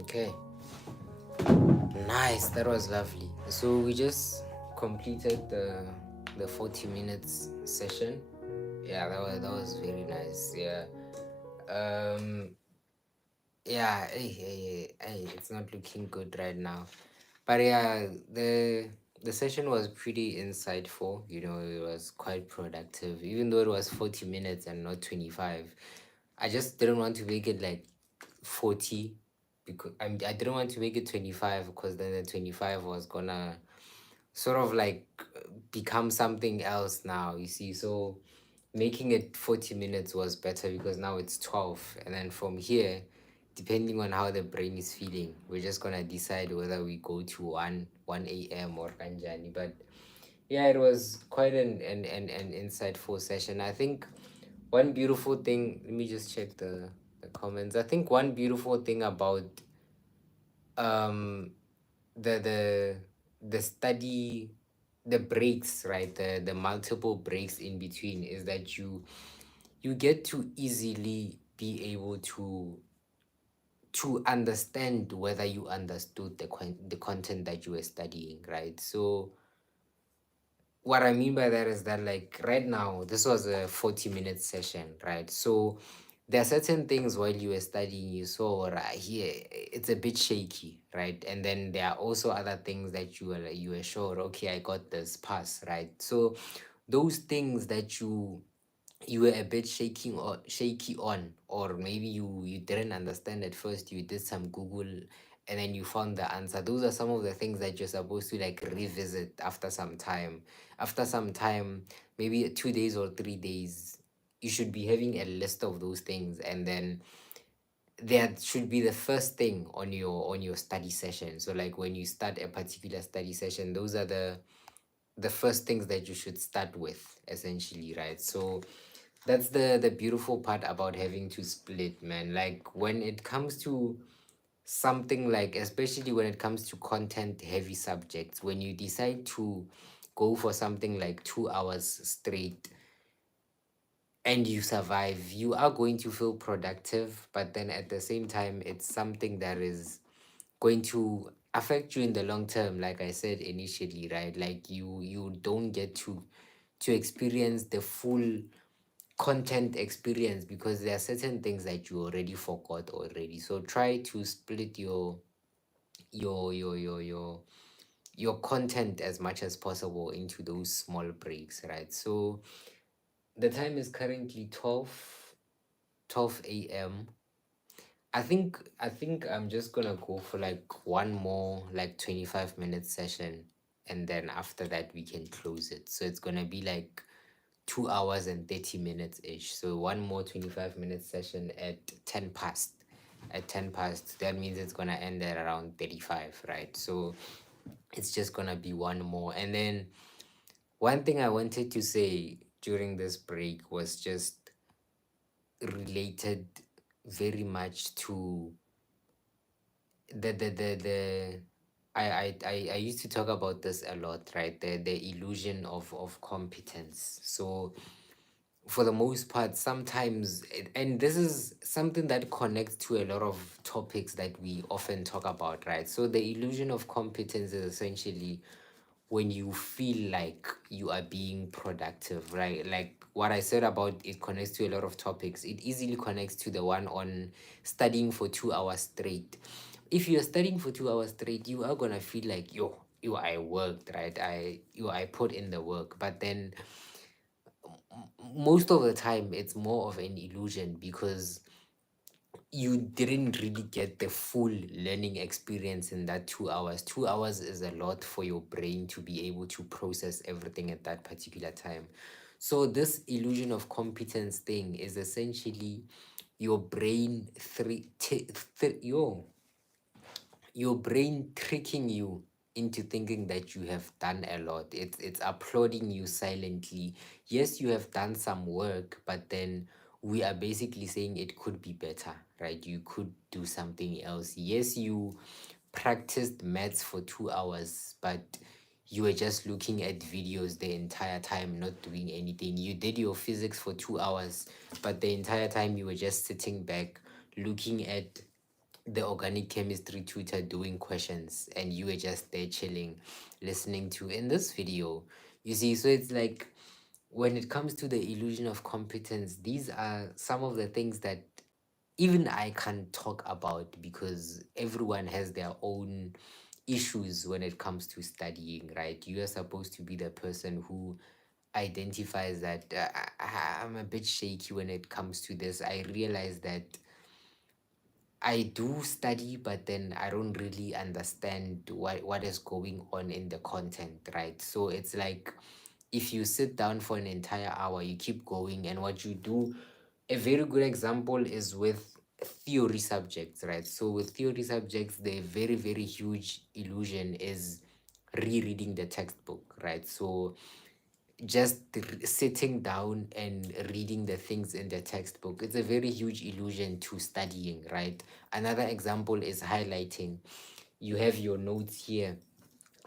Okay. Nice. That was lovely. So we just completed the 40 minutes session. Yeah, that was very nice. Yeah. Um yeah, it's not looking good right now. But yeah, the session was pretty insightful. It was quite productive, even though it was 40 minutes and not 25. I just didn't want to make it like 40 because I didn't want to make it 25 because then the 25 was gonna sort of like become something else now, you see. So making it 40 minutes was better because now it's 12. And then from here, depending on how the brain is feeling, we're just gonna decide whether we go to 1 a.m. or kanjani. But yeah, it was quite an insightful session. I think one beautiful thing, let me just check the comments. I think one beautiful thing about um the the the study, the breaks, right, the multiple breaks in between, is that you get to easily be able to understand whether you understood the content that you were studying, right? So what I mean by that is that, like, right now, this was a 40-minute session, right? So there are certain things while you were studying you saw right here, it's a bit shaky, right? And then there are also other things that you were sure, okay, I got this pass, right? So those things that you were a bit shaky on, or maybe you didn't understand at first, you did some Google and then you found the answer. Those are some of the things that you're supposed to like revisit after some time, maybe 2 days or 3 days. You should be having a list of those things, and then that should be the first thing on your study session. So like when you start a particular study session, those are the first things that you should start with, essentially, right? So that's the beautiful part about having to split, man. Like when it comes to something, like especially when it comes to content heavy subjects, when you decide to go for something like 2 hours straight and you survive, you are going to feel productive, but then at the same time, it's something that is going to affect you in the long term, like I said initially, right? Like you don't get to experience the full content experience because there are certain things that you already forgot already. So try to split your your your your your content as much as possible into those small breaks, right? So the time is currently 12 a.m. I think I'm just gonna go for like one more like 25-minute session, and then after that we can close it. So it's gonna be like 2 hours and 30 minutes ish. So one more 25-minute session at 10 past. At 10 past, that means it's gonna end at around 35, right? So it's just gonna be one more. And then one thing I wanted to say during this break was just related very much to the I used to talk about this a lot, right? The illusion of competence. So for the most part, sometimes and this is something that connects to a lot of topics that we often talk about, right? So the illusion of competence is essentially when you feel like you are being productive, right? Like what I said about it connects to a lot of topics, it easily connects to the one on studying for 2 hours straight. If you're studying for 2 hours straight, you are gonna feel like yo, I worked, right? I put in the work. But then most of the time it's more of an illusion because you didn't really get the full learning experience in that 2 hours. 2 hours is a lot for your brain to be able to process everything at that particular time. So this illusion of competence thing is essentially your brain your brain tricking you into thinking that you have done a lot. It's applauding you silently. Yes, you have done some work, but then we are basically saying it could be better, right? You could do something else. Yes, you practiced maths for 2 hours, but you were just looking at videos the entire time, not doing anything. You did your physics for 2 hours, but the entire time you were just sitting back looking at the organic chemistry tutor doing questions and you were just there chilling, listening to in this video. You see, so it's like when it comes to the illusion of competence, these are some of the things that even I can't talk about because everyone has their own issues when it comes to studying, right? You are supposed to be the person who identifies that I'm a bit shaky when it comes to this. I realize that I do study, but then I don't really understand what is going on in the content, right? So it's like if you sit down for an entire hour, you keep going, and what you do, a very good example is with theory subjects, right? So with theory subjects, the very, very huge illusion is rereading the textbook, right? So just sitting down and reading the things in the textbook, it's a very huge illusion to studying, right? Another example is highlighting. You have your notes here,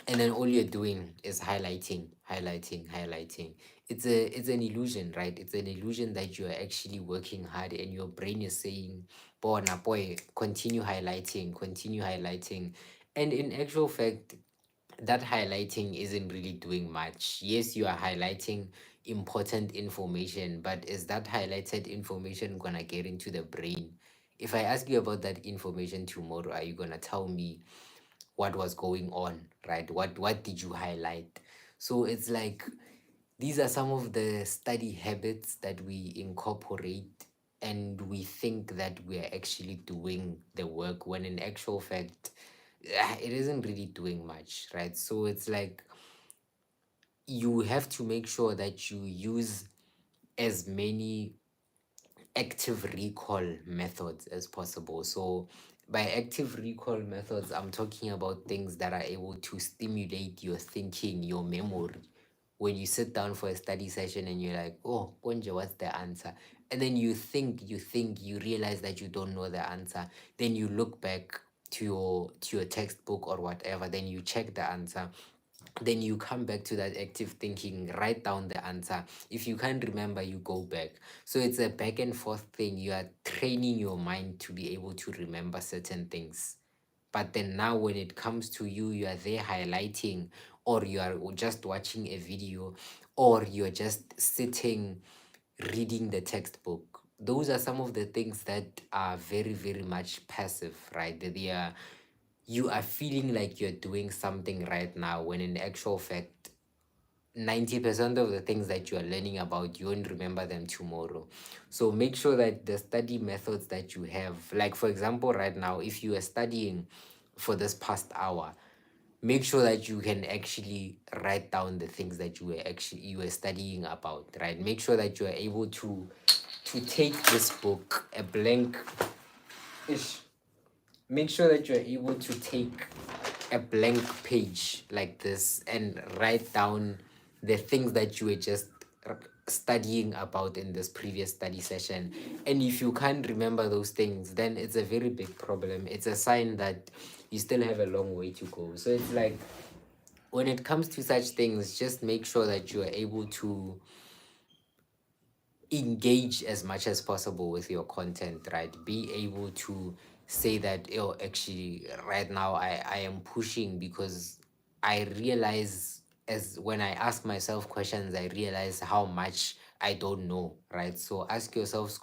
and then all you're doing is highlighting, highlighting, highlighting. It's an illusion, right? It's an illusion that you're actually working hard and your brain is saying, bona boy, continue highlighting, continue highlighting. And in actual fact, that highlighting isn't really doing much. Yes, you are highlighting important information, but is that highlighted information gonna get into the brain? If I ask you about that information tomorrow, are you gonna tell me what was going on, right? What did you highlight? So it's like these are some of the study habits that we incorporate and we think that we are actually doing the work when in actual fact it isn't really doing much, right? So it's like you have to make sure that you use as many active recall methods as possible. So by active recall methods, I'm talking about things that are able to stimulate your thinking, your memory. When you sit down for a study session and you're like, oh, Konja, what's the answer? And then you realize that you don't know the answer. Then you look back to your textbook or whatever, then you check the answer, then you come back to that active thinking, write down the answer. If you can't remember, you go back. So it's a back and forth thing. You are training your mind to be able to remember certain things. But then now when it comes to you, you are there highlighting, or you are just watching a video, or you're just sitting reading the textbook. Those are some of the things that are very, very much passive, right? They are, you are feeling like you're doing something right now when in actual fact 90% of the things that you are learning about, you won't remember them tomorrow. So make sure that the study methods that you have, like for example right now, if you are studying for this past hour, make sure that you can actually write down the things that you were studying about, right? Make sure that you are able to take this book a blank ish, make sure that you're able to take a blank page like this and write down the things that you were just studying about in this previous study session. And if you can't remember those things, then it's a very big problem. It's a sign that you still have a long way to go. So it's like when it comes to such things, just make sure that you are able to engage as much as possible with your content, right? Be able to say that, oh, actually, right now I am pushing because I realize, as when I ask myself questions, I realize how much I don't know, right? So ask yourself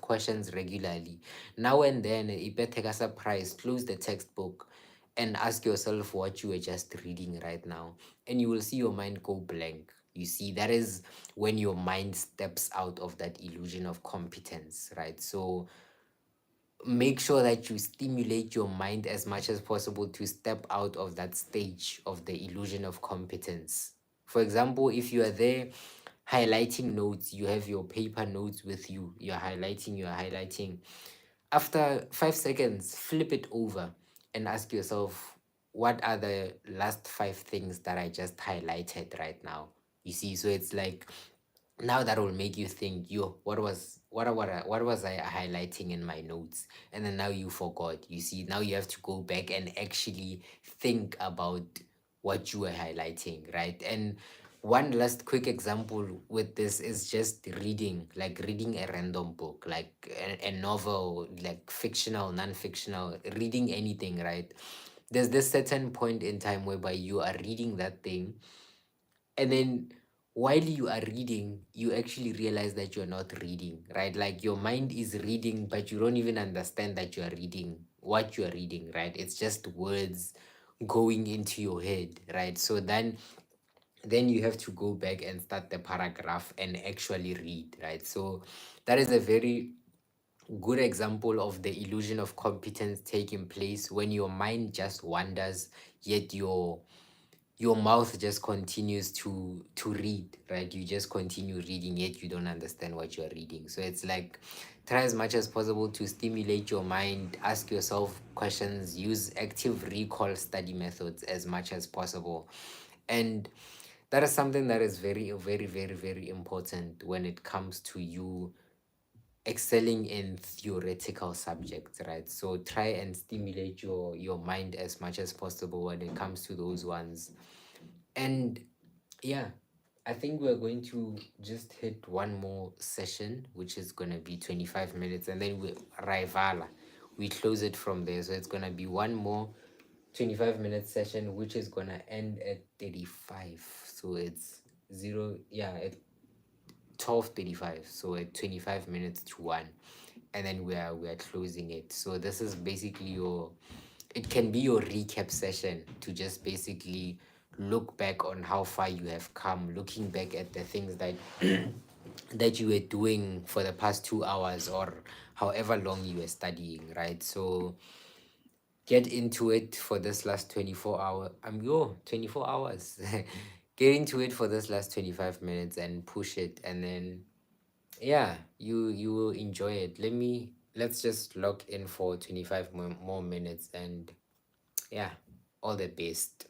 questions regularly. Now and then, it better take a surprise, close the textbook and ask yourself what you are just reading right now, and you will see your mind go blank. You see, that is when your mind steps out of that illusion of competence, right? So make sure that you stimulate your mind as much as possible to step out of that stage of the illusion of competence. For example, if you are there highlighting notes, you have your paper notes with you, you're highlighting. After 5 seconds, flip it over and ask yourself, what are the last 5 things that I just highlighted right now? You see, so it's like now that will make you think, yo, what was I highlighting in my notes? And then now you forgot. You see, now you have to go back and actually think about what you were highlighting, right? And one last quick example with this is just reading, like reading a random book, like a novel, like fictional, non-fictional, reading anything, right? There's this certain point in time whereby you are reading that thing, and then while you are reading, you actually realize that you're not reading, right? Like your mind is reading, but you don't even understand that you are reading what you are reading, right? It's just words going into your head, right? So then you have to go back and start the paragraph and actually read, right? So that is a very good example of the illusion of competence taking place when your mind just wanders, yet your mouth just continues to read, right? You just continue reading, yet you don't understand what you're reading. So it's like, try as much as possible to stimulate your mind, ask yourself questions, use active recall study methods as much as possible. And that is something that is very, very, very, very important when it comes to you excelling in theoretical subjects, right? So try and stimulate your mind as much as possible when it comes to those ones. And yeah, I think we're going to just hit one more session, which is gonna be 25 minutes, and then we close it from there. So it's gonna be one more 25-minute session, which is gonna end at 35. So it's zero, yeah, at 12:35. So at 25 minutes to one, and then we are closing it. So this is basically your, it can be your recap session to just basically look back on how far you have come, looking back at the things that that you were doing for the past 2 hours or however long you were studying, right? So get into it for this last 24 hour, 24 hours. Get into it for this last 25 minutes and push it, and then yeah, you will enjoy it. Let's just log in for 25 more minutes, and yeah, all the best.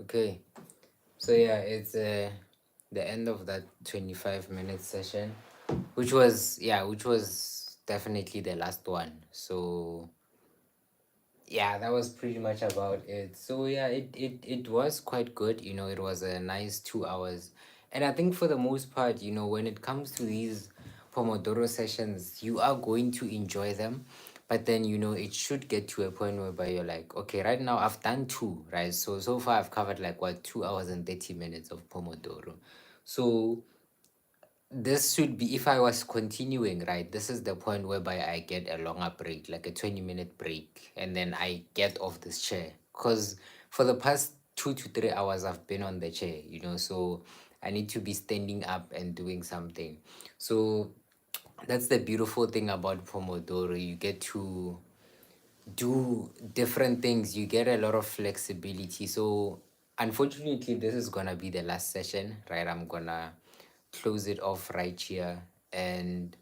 Okay. So yeah, it's the end of that 25-minute session, which was definitely the last one. So yeah, that was pretty much about it. So yeah, it was quite good. It was a nice 2 hours. And I think for the most part, when it comes to these Pomodoro sessions, you are going to enjoy them. But then, it should get to a point whereby you're like, okay, right now I've done two, right? So far I've covered like what, 2 hours and 30 minutes of Pomodoro. So this should be, if I was continuing, right, this is the point whereby I get a longer break, like a 20-minute break, and then I get off this chair. Because for the past 2 to 3 hours, I've been on the chair, so I need to be standing up and doing something. So that's the beautiful thing about Pomodoro. You get to do different things, you get a lot of flexibility. So unfortunately, this is gonna be the last session, right? I'm gonna close it off right here. And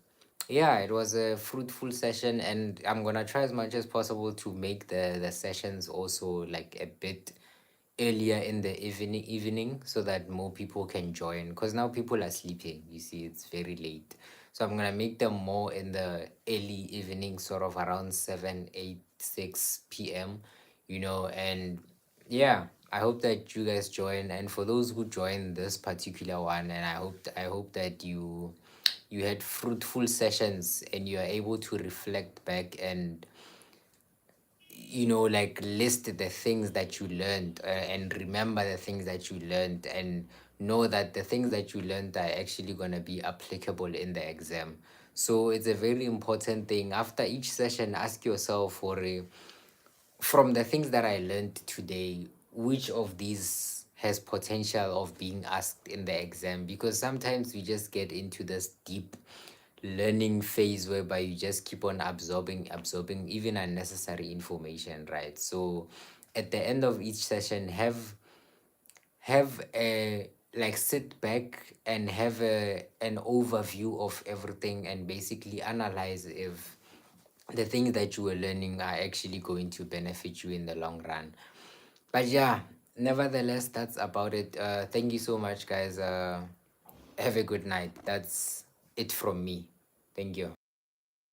yeah, it was a fruitful session, and I'm gonna try as much as possible to make the sessions also like a bit earlier in the evening so that more people can join, because now people are sleeping, you see, it's very late. So I'm gonna make them more in the early evening, sort of around 7, 8, 6 p.m. And yeah, I hope that you guys join, and for those who join this particular one, and I hope that you had fruitful sessions and you are able to reflect back and like list the things that you learned, and remember the things that you learned, and know that the things that you learned are actually going to be applicable in the exam. So it's a very important thing. After each session, ask yourself from the things that I learned today, which of these has potential of being asked in the exam? Because sometimes we just get into this deep learning phase whereby you just keep on absorbing even unnecessary information, right? So at the end of each session, have a like sit back and have an overview of everything, and basically analyze if the things that you were learning are actually going to benefit you in the long run. But yeah, nevertheless, that's about it. Thank you so much, guys. Have a good night. That's it from me. Thank you.